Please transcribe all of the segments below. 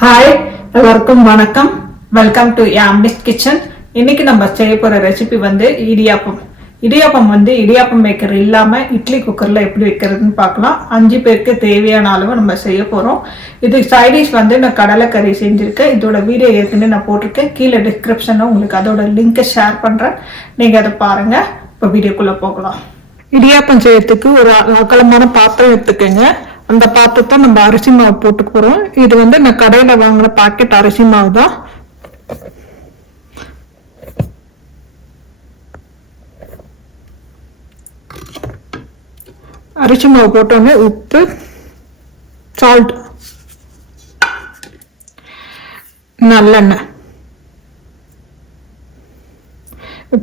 Hi எல்லாருக்கும் வணக்கம் welcome to யாம்பிஸ் kitchen இன்னைக்கு நம்ம செய்ய போற ரெசிபி வந்து இடியாப்பம். இடியாப்பம் வந்து இடியாப்பம் மேக்கர் இல்லாம இட்லி குக்கர்ல எப்படி வைக்கிறதுன்னு பார்க்கலாம். அஞ்சு பேருக்கு தேவையான அளவு நம்ம செய்ய போறோம். இது சைடிஷ் வந்து நான் கடலைக்கறி செஞ்சிருக்கேன். இதோட வீடியோ ஏற்கனவே நான் போட்டிருக்கேன். கீழே டிஸ்கிரிப்ஷன்ல உங்களுக்கு அதோட லிங்கை ஷேர் பண்றேன். நீங்க அதை பாருங்க. இப்போ வீடியோக்குள்ள போகலாம். இடியாப்பம் செய்யறதுக்கு ஒரு அகலமான பாத்திரம் எடுத்துக்கோங்க. அந்த பாத்திரத்தை நம்ம அரிசி மாவு போட்டு போகிறோம் இது வந்து நான் கடையில வாங்கின பாக்கெட் அரிசி மாவு தான் அரிசி மாவு போட்டோன்னே உப்பு சால்ட் நல்லெண்ணெய்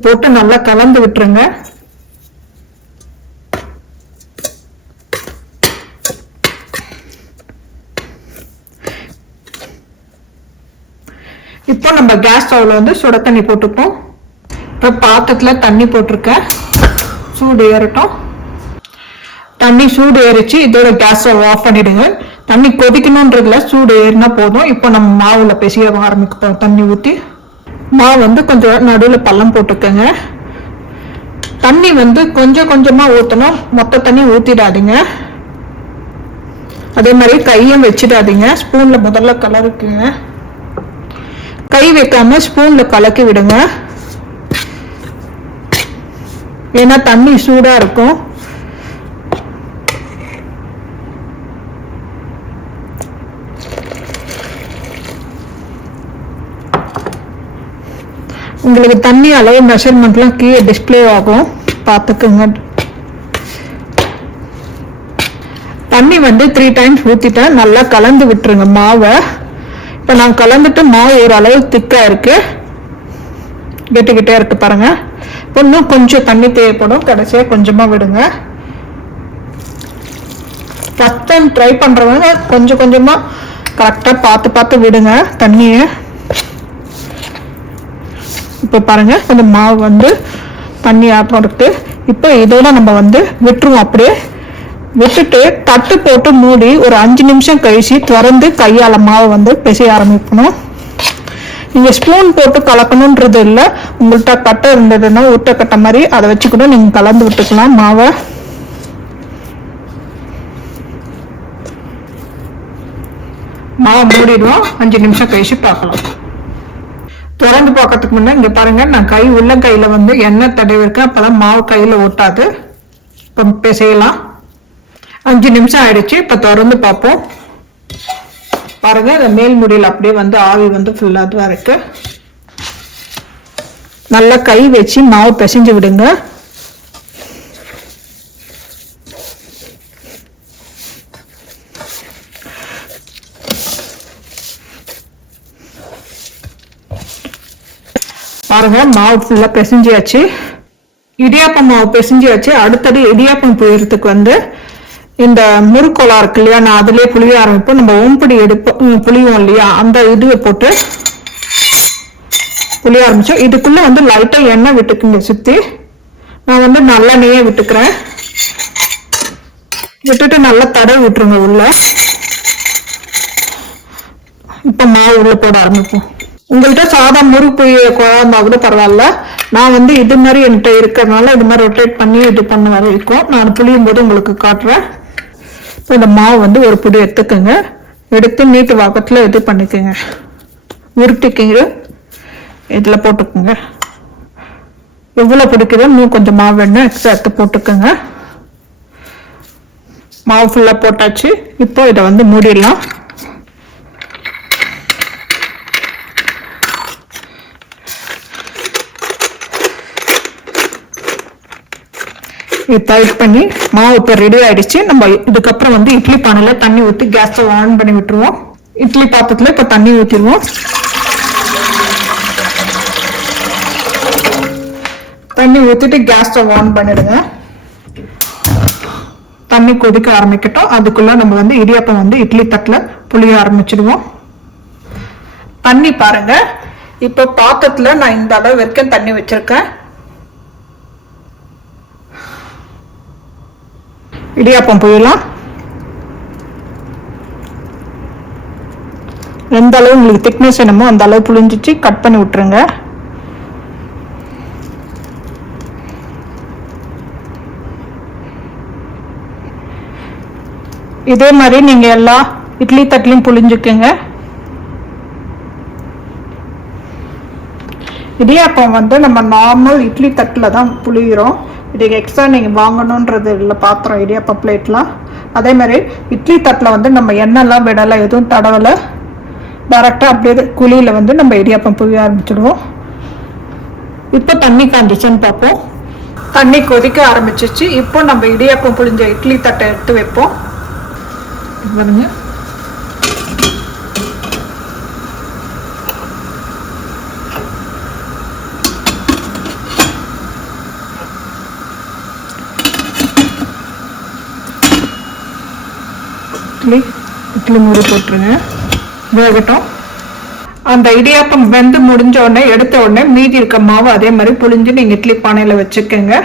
போட்டு நல்லா கலந்து விட்டுருங்க இப்போ நம்ம கேஸ் ஸ்டவ்ல வந்து சுட தண்ணி போட்டுப்போம் இப்போ பாத்திரத்தில் தண்ணி போட்டிருக்கேன் சூடு ஏறட்டும் தண்ணி சூடு ஏறிச்சு இதோட கேஸ் ஆஃப் பண்ணிடுங்க. தண்ணி கொதிக்கணுன்றதுல சூடு ஏறினா போதும். இப்போ நம்ம மாவுல பிசைய ஆரம்பிக்க போகிறோம் தண்ணி ஊற்றி மாவு வந்து கொஞ்சம் நடுவில் பள்ளம் போட்டுக்கோங்க. தண்ணி வந்து கொஞ்சம் கொஞ்சமா ஊற்றணும் மொத்த தண்ணி ஊற்றிடாதீங்க அதே மாதிரி கையும் வச்சிடாதீங்க. ஸ்பூன்ல முதல்ல கலருக்குங்க. கை வைக்காம ஸ்பூன்ல கலக்கி விடுங்க. ஏன்னா தண்ணி சூடா இருக்கும். உங்களுக்கு தண்ணி அளவு மெஷர்மெண்ட்லாம் கீழே டிஸ்ப்ளே ஆகும். பார்த்துக்குங்க. தண்ணி வந்து த்ரீ டைம்ஸ் ஊற்றிட்டேன் நல்லா கலந்து விட்டுருங்க மாவை. இப்போ நான் கலந்துட்டு மாவு ஒரு அளவு திக்காக இருக்குது கெட்டுக்கிட்டே இருக்கு பாருங்க. இன்னும் கொஞ்சம் தண்ணி தேவைப்படும். கடைசியாக கொஞ்சமாக விடுங்க. ஃபஸ்ட் டைம் ட்ரை பண்ணுறவங்க கொஞ்சம் கொஞ்சமாக கரெக்டாக பார்த்து பார்த்து விடுங்க தண்ணியை. இப்போ பாருங்கள் கொஞ்சம் மாவு வந்து தண்ணி ஆட்டம் இப்போ இதோட நம்ம வந்து விட்டுருவோம் அப்படியே. விட்டுட்டு தட்டு போட்டு மூடி ஒரு அஞ்சு நிமிஷம் கழிச்சு திறந்து கையால் மாவை வந்து பிசைய ஆரம்பிக்கணும். நீங்கள் ஸ்பூன் போட்டு கலக்கணுன்றது இல்லை. உங்கள்கிட்ட கட்டை இருந்ததுன்னா ஊட்ட கட்டை மாதிரி அதை வச்சு கூட நீங்கள் கலந்து விட்டுக்கலாம் மாவை. மாவை மூடிடுவோம். அஞ்சு நிமிஷம் கழிச்சு பார்க்கலாம். திறந்து பார்க்கறதுக்கு முன்னே இங்க பாருங்க நான் கை உள்ள கையில வந்து எண்ணெய் தடவிருக்கேன். அப்போ அப்பதான் மாவு கையில ஒட்டாது. இப்போ பிசையலாம். அஞ்சு நிமிஷம் ஆயிடுச்சு. இப்ப திறந்து பார்ப்போம். பாருங்க இந்த மேல் முடியில் அப்படியே வந்து ஆவி வந்து ஃபுல்லாக தான் இருக்கு. நல்லா கை வச்சு மாவு பிசைஞ்சு விடுங்க. பாருங்க மாவு ஃபுல்லாக பிசைஞ்சியாச்சு. இடியாப்பம் மாவு பிசைஞ்சியாச்சு. அடுத்தது இடியாப்பம் புயறதுக்கு வந்து இந்த முறுக்கோலா இருக்கு இல்லையா நான் அதிலே புளிய ஆரம்பிப்போம் நம்ம ஓம்படி எடுப்போம் புளியும் இல்லையா அந்த இதுவை போட்டு புளிய ஆரம்பிச்சோம். இதுக்குள்ளே வந்து லைட்டாக எண்ணெய் விட்டுக்குங்க சுற்றி நான் வந்து நல்லெண்ணெயே விட்டுக்கிறேன். விட்டுட்டு நல்லா தடவி விட்டுருங்க உள்ள. இப்போ மாவு உள்ள போட ஆரம்பிப்போம். உங்கள்கிட்ட சாதா முறுக்கு குழம்பா கூட பரவாயில்ல. நான் வந்து இது மாதிரி என்கிட்ட இருக்கிறதுனால இது மாதிரி ரொட்டேட் பண்ணி இது பண்ண வர இருக்கும் நான் புளியும் போது உங்களுக்கு காட்டுறேன். இப்போ இந்த மாவு வந்து ஒரு புடி எடுத்துக்கோங்க. எடுத்து நீட்டு வாக்கத்தில் இது பண்ணிக்கோங்க. உருட்டிக்கிங்க இதில் போட்டுக்கோங்க. எவ்வளோ பிடிக்குதோ இன்னும் கொஞ்சம் மாவு வேணும் எக்ஸ்ட்ரா எடுத்து போட்டுக்கோங்க. மாவு ஃபுல்லாக போட்டாச்சு. இப்போ இதை வந்து மூடிடலாம். டைட் பண்ணி மாவு இப்போ ரெடி ஆயிடுச்சு. நம்ம இதுக்கப்புறம் வந்து இட்லி பானையில தண்ணி ஊற்றி கேஸ் ஆன் பண்ணி விட்டுருவோம். இட்லி பாத்திரத்துல இப்போ தண்ணி ஊற்றிடுவோம் தண்ணி ஊற்றிட்டு கேஸ் ஸ்டவ் ஆன் பண்ணிடுங்க. தண்ணி கொதிக்க ஆரம்பிக்கட்டும். அதுக்குள்ள நம்ம வந்து இடியப்பம் வந்து இட்லி தட்டில் புளிய ஆரம்பிச்சிடுவோம். தண்ணி பாருங்க. இப்போ பாத்திரத்துல நான் இந்த அளவு வரைக்கும் தண்ணி வச்சிருக்கேன். இடியாப்பம் புழியலாம் எந்த அளவு உங்களுக்கு திக்னஸ் வேணுமோ அந்த அளவு புழிஞ்சிச்சு கட் பண்ணி விட்டுருங்க. இதே மாதிரி நீங்க எல்லா இட்லி தட்டிலையும் புழிஞ்சுக்குங்க. இடியாப்பம் வந்து நம்ம நார்மல் இட்லி தட்டில் தான் புளிகிறோம் இதுக்கு எக்ஸ்ட்ரா நீங்கள் வாங்கணுன்றது இல்லை பாத்திரம் இடியாப்பம் பிளேட்லாம் அதே மாதிரி இட்லி தட்டில் வந்து நம்ம எண்ணெய்லாம் விடலை எதுவும் தடவலை. டேரெக்டாக அப்படியே குழியில் வந்து நம்ம இடியாப்பம் புளிய ஆரம்பிச்சிடுவோம். இப்போ தண்ணி காஞ்சிச்சுன்னு பார்ப்போம். தண்ணி கொதிக்க ஆரம்பிச்சிச்சு இப்போ நம்ம இடியாப்பம் புளிஞ்ச இட்லி தட்டை எடுத்து வைப்போம். இது இட்லி இட்லி மூடி போட்டுருங்க. வேகட்டும். அந்த இடியாப்பம் வெந்து முடிஞ்ச உடனே எடுத்த உடனே மீதி இருக்க மாவு அதே மாதிரி புளிஞ்சு நீங்க இட்லி பானையில வச்சுக்கோங்க.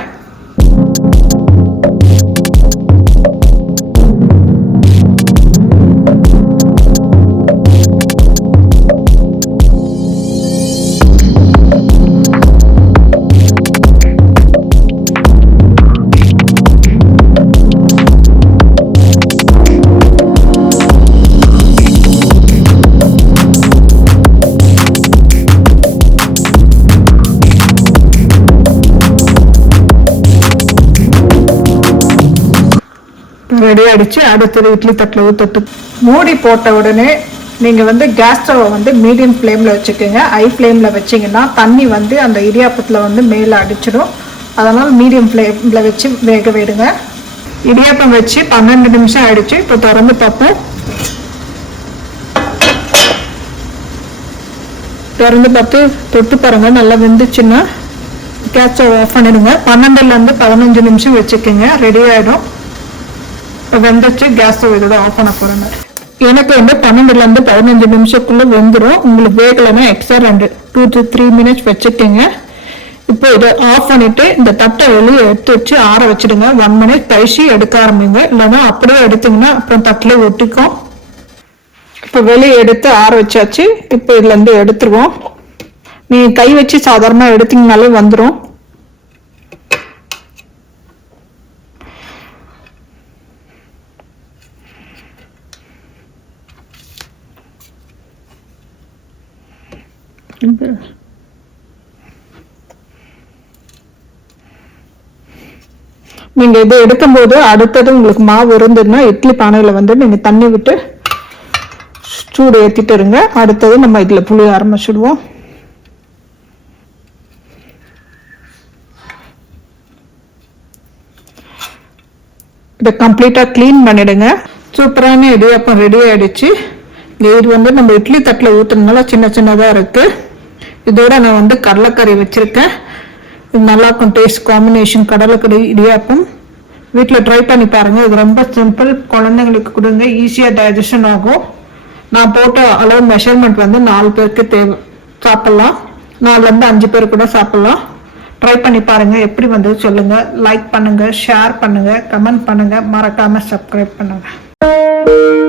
ரெடி ஆயிடுச்சு. அடுத்தது இட்லி தட்டில் ஊற்றுட்டு மூடி போட்ட உடனே நீங்கள் வந்து கேஸ் ஸ்டவ்வை வந்து மீடியம் ஃப்ளேமில் வச்சுக்கோங்க. ஹை ஃப்ளேமில் வச்சிங்கன்னா தண்ணி வந்து அந்த இடியாப்பத்தில் வந்து மேலே அடிச்சிடும். அதனால் மீடியம் ஃப்ளேமில் வச்சு வேக விடுங்க. இடியாப்பம் வச்சு பன்னெண்டு நிமிஷம் ஆயிடுச்சு. இப்போ திறந்து பார்ப்போம். திறந்து பார்த்து தொட்டு பாருங்க. நல்லா வெந்துச்சுன்னா கேஸ் ஸ்டவ் ஆஃப் பண்ணிடுங்க. பன்னெண்டுலேருந்து பதினஞ்சு நிமிஷம் வச்சுக்கோங்க. ரெடி ஆகிடும் வெந்துச்சு கேஸ் ஸ்டவ் இதோட ஆஃப் பண்ண போறேங்க எனக்கு வந்து பன்னெண்டுல இருந்து பதினஞ்சு நிமிஷத்துக்குள்ள வெந்துடும் உங்களுக்கு வேகலைன்னா எக்ஸ்ட்ரா ரெண்டு டூ டு த்ரீ மினிட்ஸ் வச்சுக்கோங்க. இப்போ இதை ஆஃப் பண்ணிட்டு இந்த தட்டை வெளியே எடுத்து வச்சு ஆற வச்சிடுங்க. ஒன் மினிட் கழிச்சு எடுக்க ஆரம்பிங்க. இல்லைன்னா அப்படியே எடுத்தீங்கன்னா அப்புறம் தட்டில் ஒட்டிக்கும். இப்போ வெளியே எடுத்து ஆற வச்சாச்சு. இப்போ இதுலேருந்து எடுத்துருவோம். நீங்கள் கை வச்சு சாதாரணமாக எடுத்தீங்கனாலே வந்துடும் நீங்க இதை எடுக்கும்போது அடுத்தது உங்களுக்கு மாவு இருந்ததுன்னா இட்லி பானையில வந்து நீங்க தண்ணி விட்டு சூடு ஏத்திட்டு இருங்க. அடுத்தது நம்ம இதுல புளி ஆரம்பிச்சிடுவோம். இதை கம்ப்ளீட்டாக க்ளீன் பண்ணிடுங்க. சூப்பரான இடியாப்பம் ரெடி ஆயிடுச்சு. இது வந்து நம்ம இட்லி தட்டில் ஊற்றுறதுனால சின்ன சின்னதாக இருக்கு. இதோட நான் வந்து கடலைக்கறி வச்சிருக்கேன். இது நல்லாயிருக்கும் டேஸ்ட் காம்பினேஷன் கடலைக்கறி இடியாப்பம். வீட்டில் ட்ரை பண்ணி பாருங்கள் இது ரொம்ப சிம்பிள் குழந்தைங்களுக்கு கொடுங்க. ஈஸியாக டைஜஷன் ஆகும். நான் போட்ட அளவு மெஷர்மெண்ட் வந்து நாலு பேருக்கு தேவை. சாப்பிட்லாம். நாலுலேருந்து அஞ்சு பேர் கூட சாப்பிட்லாம். ட்ரை பண்ணி பாருங்கள் எப்படி வந்து சொல்லுங்கள் லைக் பண்ணுங்கள் ஷேர் பண்ணுங்கள் கமெண்ட் பண்ணுங்கள் மறக்காமல் சப்ஸ்கிரைப் பண்ணுங்கள்